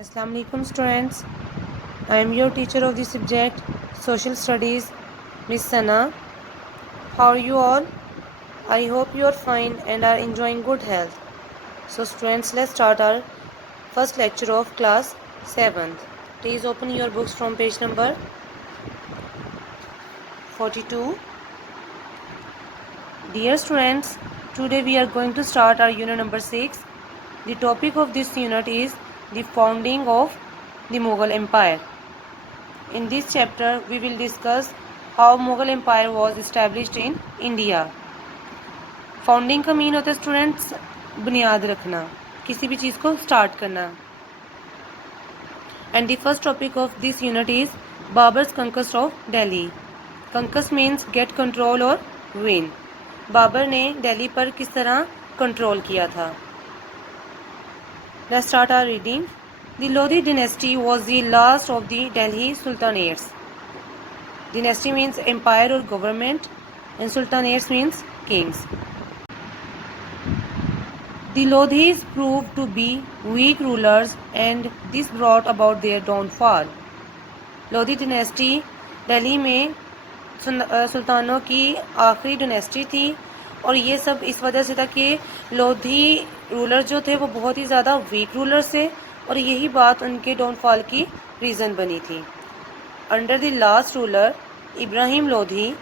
السلام علیکم students. I am your teacher of the subject Social Studies, Miss Sana. How are you all? I hope you are fine and are enjoying good health. So students, let's start our first lecture of class 7th. Please open your books from page number 42. Dear students, today we are going to start our unit number 6. The topic of this unit is the founding of the Mughal Empire. In this chapter, we will discuss how Mughal Empire was established in India. Founding کا مین ہوتا ہے students بنیاد رکھنا، کسی بھی چیز کو start کرنا. And the first topic of this unit is Babur's conquest of Delhi. Conquest means get control or win. Babar نے دہلی پر کس طرح کنٹرول کیا تھا. Let's start our reading. The Lodi dynasty was the last of the Delhi Sultanates. Dynasty means empire or government, and Sultanates means kings. The Lodhis proved to be weak rulers, and this brought about their downfall. Lodi dynasty Delhi میں سلطانوں کی آخری dynasty تھی، اور یہ سب اس وجہ سے تھا کہ لودھی رولر جو تھے وہ بہت ہی زیادہ ویک رولر تھے، اور یہی بات ان کے ڈاؤن فال کی ریزن بنی تھی. Under the last ruler Ibrahim Lodhi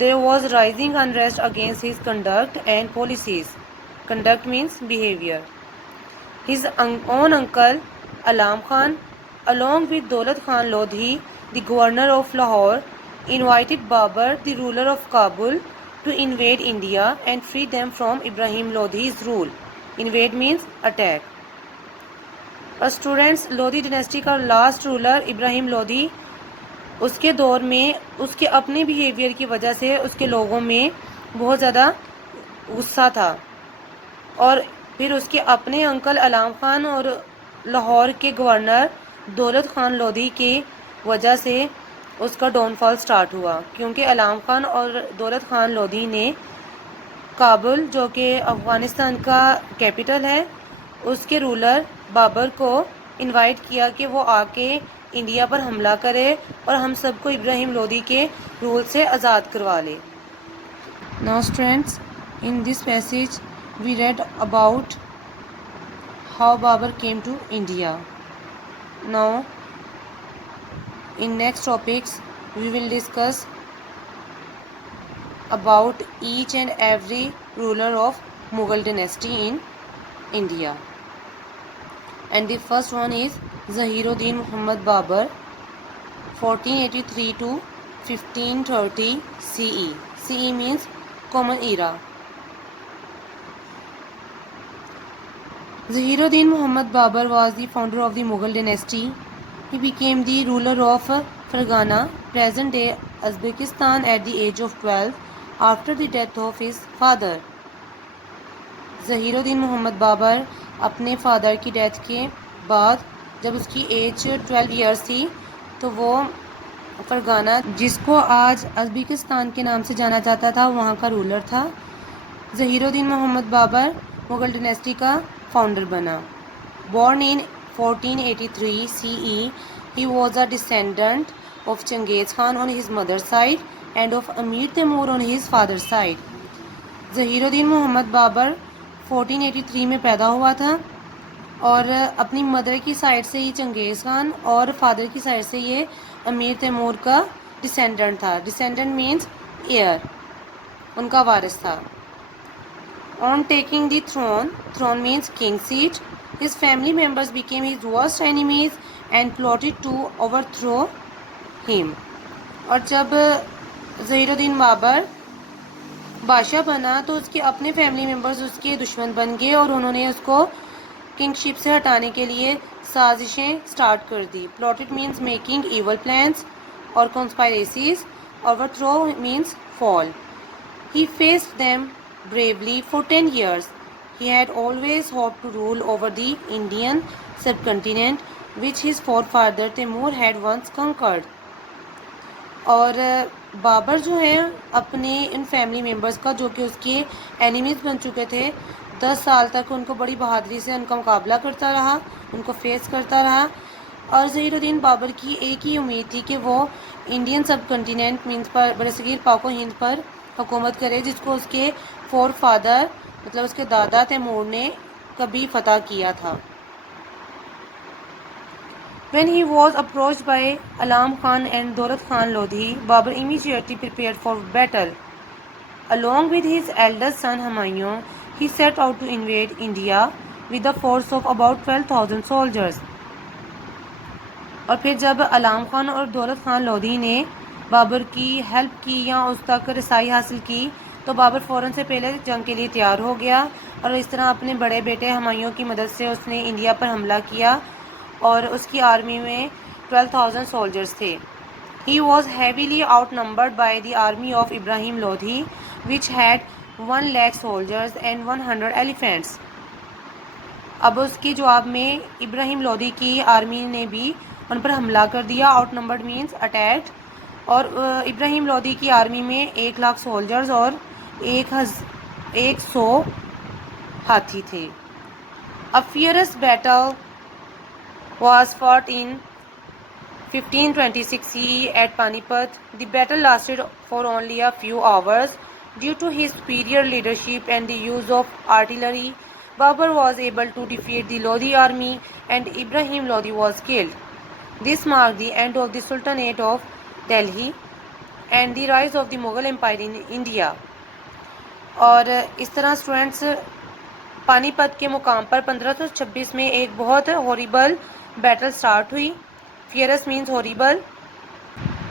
there was rising unrest against his conduct and policies. Conduct means behaviour. His own uncle Alam Khan along with Daulat Khan Lodhi the governor of Lahore invited Babur the ruler of Kabul to invade India and free them from Ibrahim Lodhi's rule. Invade means attack. اور students Lodhi dynasty کا last ruler Ibrahim Lodhi, اس کے دور میں اس کے اپنے behaviour کی وجہ سے اس کے لوگوں میں بہت زیادہ غصہ تھا، اور پھر اس کے اپنے انکل علام خان اور لاہور کے گورنر دولت خان لودھی کی وجہ سے اس کا ڈاؤن فال سٹارٹ ہوا، کیونکہ علام خان اور دولت خان لودھی نے کابل جو کہ افغانستان کا کیپٹل ہے، اس کے رولر بابر کو انوائٹ کیا کہ وہ آ کے انڈیا پر حملہ کرے اور ہم سب کو ابراہیم لودھی کے رول سے آزاد کروا لے. Now students, in this passage we read about how Babur came to India. Now in next topics we will discuss about each and every ruler of Mughal dynasty in India. And the first one is Zahiruddin Muhammad Babur, 1483 to 1530 CE. CE means Common Era. Zahiruddin Muhammad Babur was the founder of the Mughal dynasty. He became the ruler of Fargana, present day Uzbekistan, at the age of 12 after the death of his father. Zahiruddin Muhammad Babar اپنے father کی death کے بعد جب اس کی age 12 years تھی تو وہ فرغانہ، جس کو آج ازبکستان کے نام سے جانا جاتا تھا، وہاں کا رولر تھا. ظہیرالدین محمد بابر مغل ڈائنیسٹی کا فاؤنڈر بنا. Born in 1483 CE, he was a descendant of Genghis Khan on his mother's side and of Amir Temur on his father's side. Zahiruddin Muhammad Babur 1483 میں پیدا ہوا تھا، اور اپنی مدر کی سائڈ سے یہ چنگیز خان اور فادر کی سائڈ سے یہ امیر تیمور کا ڈسینڈنٹ تھا. ڈسینڈنٹ مینس ایئر، ان کا وارث تھا. On taking the throne, throne means king seat, his family members became his worst enemies and plotted to overthrow him. اور جب ظہیرالدین بابر بادشاہ بنا تو اس کے اپنے فیملی ممبرز اس کے دشمن بن گئے، اور انہوں نے اس کو کنگ شپ سے ہٹانے کے لیے سازشیں سٹارٹ کر دی. plotted means making evil plans or conspiracies. overthrow means fall. He faced them bravely for 10 years. He had always hoped to rule over the Indian subcontinent, which his forefather Timur had once conquered. اور بابر جو ہیں اپنے in family members کا جو کہ اس کے enemies بن چکے تھے، 10 سال تک ان کو بڑی بہادری سے ان کا مقابلہ کرتا رہا، ان کو فیس کرتا رہا، اور ظہیر الدین بابر کی ایک ہی امید تھی کہ وہ انڈین سب کنٹیننٹ مینس پر برصغیر پاک و ہند پر حکومت کرے، جس کو اس کے فور فادر مطلب اس کے دادا تیمور نے کبھی فتح کیا تھا۔ When he was approached by Alam Khan and Daulat Khan Lodhi, Babur immediately prepared for battle. Along with his eldest son Humayun, he set out to invade India with a force of about 12,000 soldiers. اور پھر جب علام خان اور دولت خان لودھی نے بابر کی help کی یا اس تک رسائی حاصل کی تو بابر فوراً سے پہلے جنگ کے لیے تیار ہو گیا، اور اس طرح اپنے بڑے بیٹے ہمایوں کی مدد سے اس نے انڈیا پر حملہ کیا، اور اس کی آرمی میں 12,000 سولجرز تھے۔ He was heavily outnumbered by the army of Ibrahim Lodhi, which had 1 lakh soldiers and 100 elephants. اب اس کے جواب میں ابراہیم لودھی کی آرمی نے بھی ان پر حملہ کر دیا، آؤٹ نمبرڈ مینس اٹیکڈ، اور ابراہیم لودھی کی آرمی میں 1 لاکھ سولجرز اور 100 ہاتھی تھے۔ A fierce battle was fought in 1526 CE at Panipat. The battle lasted for only a few hours. Due to his superior leadership and the use of artillery, Babur was able to defeat the Lodhi army and Ibrahim Lodhi was killed. This marked the end of the Sultanate of Delhi and the rise of the Mughal Empire in India. اور اس طرح students پانی پت کے مقام پر 1526 میں ایک بہت ہوریبل battle start ہوئی۔ فیئرس مینز ہوریبل،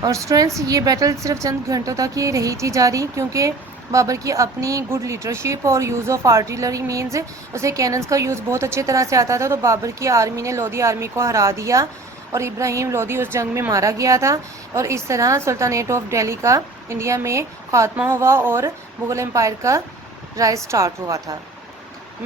اور اسٹوڈنٹس یہ بیٹل صرف چند گھنٹوں تک ہی رہی تھی جاری، کیونکہ بابر کی اپنی گڈ لیڈرشپ اور یوز آف آرٹلری مینز اسے کیننز کا یوز بہت اچھے طرح سے آتا تھا، تو بابر کی آرمی نے لودھی آرمی کو ہرا دیا اور ابراہیم لودھی اس جنگ میں مارا گیا تھا، اور اس طرح سلطنیٹ آف دہلی کا انڈیا میں خاتمہ ہوا اور مغل امپائر کا رائز سٹارٹ ہوا تھا۔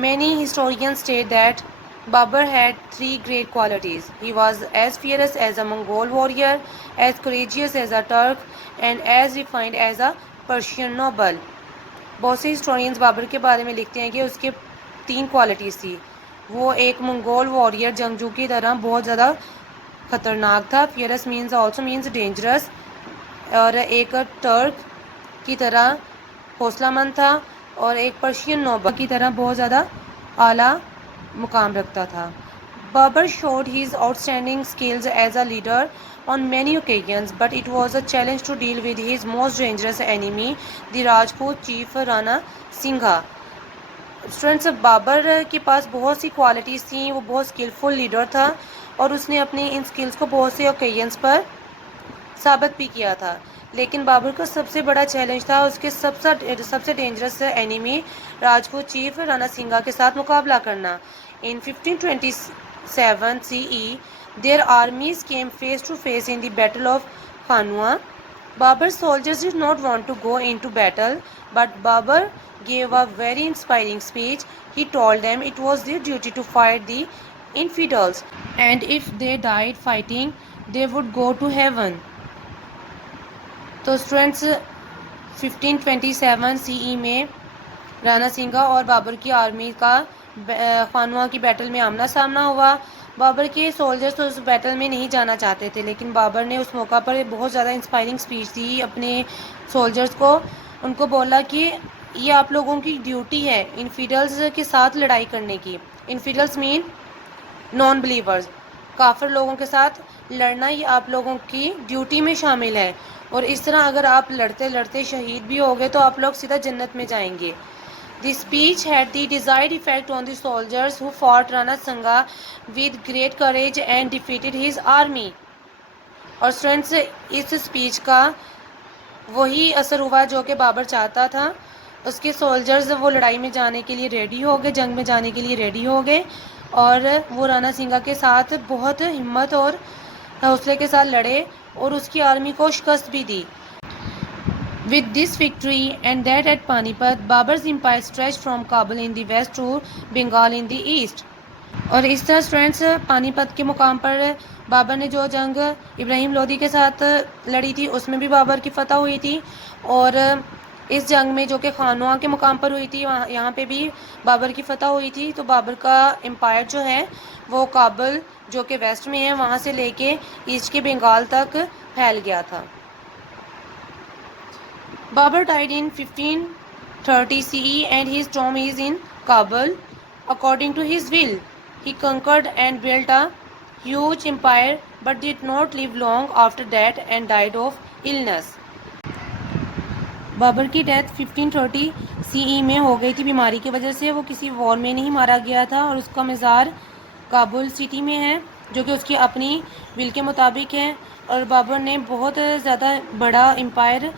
Many historians state that Babur had 3 great qualities. He was as fierce as a Mongol warrior, as courageous as a Turk, and as refined as a Persian noble. بہت سے historians Babar کے بارے میں لکھتے ہیں کہ اس کے 3 کوالٹیز تھی۔ وہ ایک منگول واریر جنگجو کی طرح بہت زیادہ خطرناک تھا، fierce means also means dangerous, اور ایک ٹرک کی طرح حوصلہ مند تھا، اور ایک پرشین نوبل کی طرح بہت زیادہ اعلیٰ مقام رکھتا تھا۔ Babar showed his outstanding skills as a leader on many occasions, but it was a challenge to deal with his most dangerous enemy, the Rajput chief Rana Singha. Students Babar کے پاس بہت سی کوالٹیز تھیں، وہ بہت اسکلفل لیڈر تھا، اور اس نے اپنی ان skills کو بہت سے اوکیزنس پر ثابت بھی کیا تھا، لیکن بابر کا سب سے بڑا چیلنج تھا اس کے سب سے dangerous enemy Rajput chief Rana Sanga کے ساتھ مقابلہ کرنا۔ In 1527 CE, their armies came face to face in the Battle of Khanwa. Babur's soldiers did not want to go into battle, but Babur gave a very inspiring speech. He told them it was their duty to fight the infidels, and if they died fighting, they would go to heaven. تو students 1527 CE میں رانا سنگھا اور بابر کی army کا خانوا کی battle میں آمنا سامنا ہوا۔ بابر کے سولجرز تو اس بیٹل میں نہیں جانا چاہتے تھے، لیکن بابر نے اس موقع پر بہت زیادہ انسپائرنگ اسپیچ دی اپنے سولجرز کو۔ ان کو بولا کہ یہ آپ لوگوں کی ڈیوٹی ہے انفیڈلز کے ساتھ لڑائی کرنے کی۔ انفیڈلز مین نان بلیورز، کافر لوگوں کے ساتھ لڑنا یہ آپ لوگوں کی ڈیوٹی میں شامل ہے، اور اس طرح اگر آپ لڑتے لڑتے شہید بھی ہو گئے تو آپ لوگ سیدھا جنت میں جائیں گے۔ The speech had the desired effect on the soldiers who fought Rana Sangha with great courage and defeated his army. اور اسٹوڈنٹس اس اسپیچ کا وہی اثر ہوا جو کہ بابر چاہتا تھا۔ اس کے سولجرز وہ لڑائی میں جانے کے لیے ریڈی ہو گئے، جنگ میں جانے کے لیے ریڈی ہو گئے، اور وہ رانا سنگھا کے ساتھ بہت ہمت اور حوصلے کے ساتھ لڑے اور اس کی آرمی کو شکست بھی دی۔ With this victory and that at Panipat, Babur's empire stretched from Kabul in the west to Bengal in the east. اور اس طرح اسٹوڈنٹس پانی پت کے مقام پر بابر نے جو جنگ ابراہیم لودھی کے ساتھ لڑی تھی اس میں بھی بابر کی فتح ہوئی تھی، اور اس جنگ میں جو کہ خانوا کے مقام پر ہوئی تھی، یہاں پہ بھی بابر کی فتح ہوئی تھی. تو بابر کا امپائر جو ہے وہ کابل جو کہ ویسٹ میں ہے وہاں سے لے کے ایسٹ کے بنگال تک پھیل گیا تھا. Babur died in 1530 CE and his tomb is in Kabul. According to his will, he conquered and built a huge empire but did not live long after that and died of illness. Babar کی death 1530 CE میں ہو گئی تھی بیماری کی وجہ سے. وہ کسی وار میں نہیں مارا گیا تھا اور اس کا مزار کابل سٹی میں ہے جو کہ اس کی اپنی ول کے مطابق ہے. اور بابر نے بہت زیادہ بڑا امپائر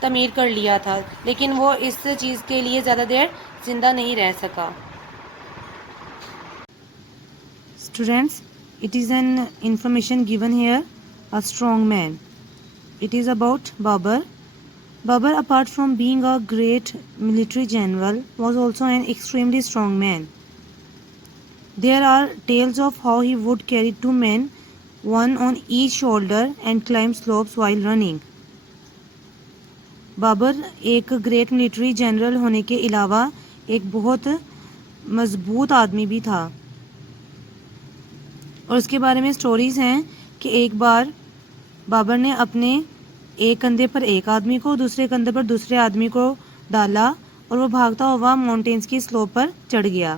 تعمیر کر لیا تھا لیکن وہ اس چیز کے لیے زیادہ دیر زندہ نہیں رہ سکا. Students, it is an information given here, a strong man. It is about Babur. Babur, apart from being a great military general, was also an extremely strong man. There are tales of how he would carry two men, one on each shoulder, and climb slopes while running. Babar ایک great military general ہونے کے علاوہ ایک بہت مضبوط آدمی بھی تھا اور اس کے بارے میں سٹوریز ہیں کہ ایک بار بابر نے اپنے ایک کندھے پر ایک آدمی کو دوسرے کندھے پر دوسرے آدمی کو ڈالا اور وہ بھاگتا ہوا ماؤنٹینز کی سلوپ پر چڑھ گیا.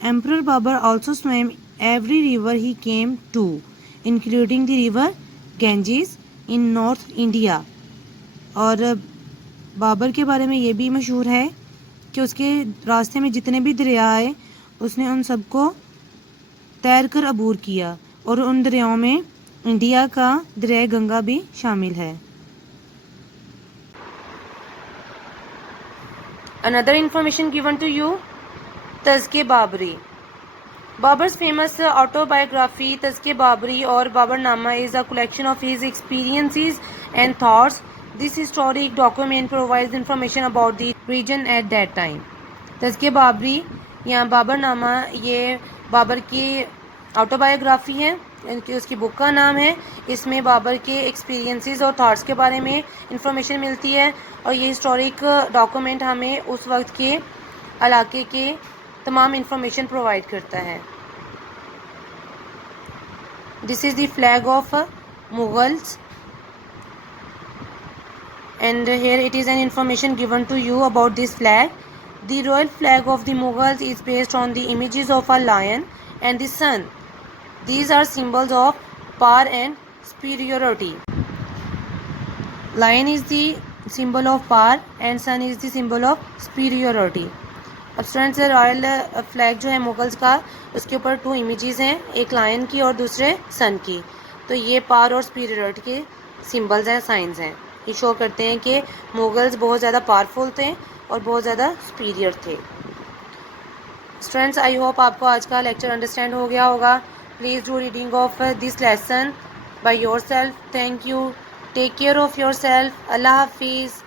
Emperor Babar also swam every river he came to, including the river Ganges in North India. اور بابر کے بارے میں یہ بھی مشہور ہے کہ اس کے راستے میں جتنے بھی دریا آئے اس نے ان سب کو تیر کر عبور کیا اور ان دریاؤں میں انڈیا کا دریائے گنگا بھی شامل ہے. Another information given to you, تذکرہ بابری. Babur's famous autobiography تذکرہ بابری اور بابر نامہ is a collection of his experiences and thoughts. This historic document provides information about the region at that time. تذکرہ بابری یا بابر نامہ یہ بابر کی آٹوبایوگرافی ہے، اس کی بک کا نام ہے. اس میں بابر کے ایکسپیرینسز اور تھاٹس کے بارے میں انفارمیشن ملتی ہے اور یہ ہسٹورک ڈاکومنٹ ہمیں اس وقت کے علاقے کے تمام انفارمیشن پرووائڈ کرتا ہے. This is the flag of Mughals and here it is an information given to you about this flag. The royal flag of the Mughals is based on the images of a lion and the sun. These are symbols of power and superiority. Lion is the symbol of power and sun is the symbol of superiority. اب students Royal flag جو ہے مغلز کا اس کے اوپر 2 images ہیں، ایک line کی اور دوسرے سن کی. تو یہ پاور اور سپیریورٹی کے سمبلز ہیں، سائنز ہیں. یہ شو کرتے ہیں کہ مغلز بہت زیادہ پاورفل تھے اور بہت زیادہ سپیریئر تھے. اسٹوڈینٹس آئی ہوپ آپ کو آج کا لیکچر انڈرسٹینڈ ہو گیا ہوگا. Please do reading of this lesson by yourself. Thank you. Take care of yourself. اللہ حافظ.